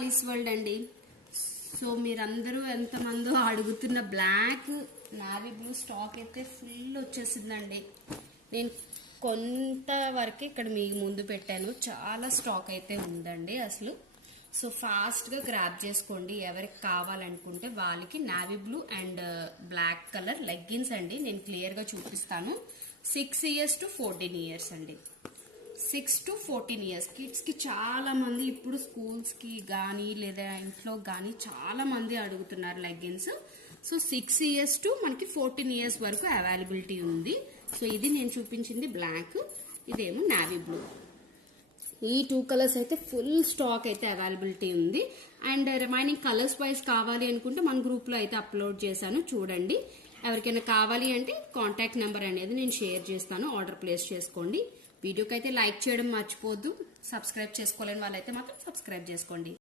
Alice world అండి. So మీరందరూ ఎంతమందో అడుగుతున్న బ్లాక్ నావీ బ్లూ స్టాక్ అయితే ఫుల్ వచ్చేసిందండి. నేను కొంతవరకు ఇక్కడ మీ ముందు పెట్టాను, చాలా స్టాక్ అయితే ఉందండి అసలు. సో ఫాస్ట్గా గ్రాప్ చేసుకోండి. ఎవరికి కావాలనుకుంటే వాళ్ళకి navy blue and black colour leggings అండి. నేను క్లియర్గా చూపిస్తాను. 6 years to 14 years అండి. 6 to 14 years కిడ్స్కి చాలా మంది ఇప్పుడు స్కూల్స్కి కానీ లేదా ఇంట్లో కానీ చాలా మంది అడుగుతున్నారు లెగ్గిన్స్. సో 6 years to మనకి 14 years వరకు అవైలబిలిటీ ఉంది. సో ఇది నేను చూపించింది బ్లాక్, ఇదేమో నావీ బ్లూ. ఈ 2 కలర్స్ అయితే ఫుల్ స్టాక్ అయితే అవైలబిలిటీ ఉంది. అండ్ రిమైనింగ్ కలర్స్ వైజ్ కావాలి అనుకుంటే మన గ్రూప్లో అయితే అప్లోడ్ చేశాను, చూడండి. ఎవరికైనా కావాలి అంటే కాంటాక్ట్ నెంబర్ అనేది నేను షేర్ చేస్తాను, ఆర్డర్ ప్లేస్ చేసుకోండి. వీడియోకి అయితే లైక్ చేయడం మర్చిపోద్దు. సబ్స్క్రైబ్ చేసుకోలేని వాళ్ళైతే మాత్రం సబ్స్క్రైబ్ చేసుకోండి.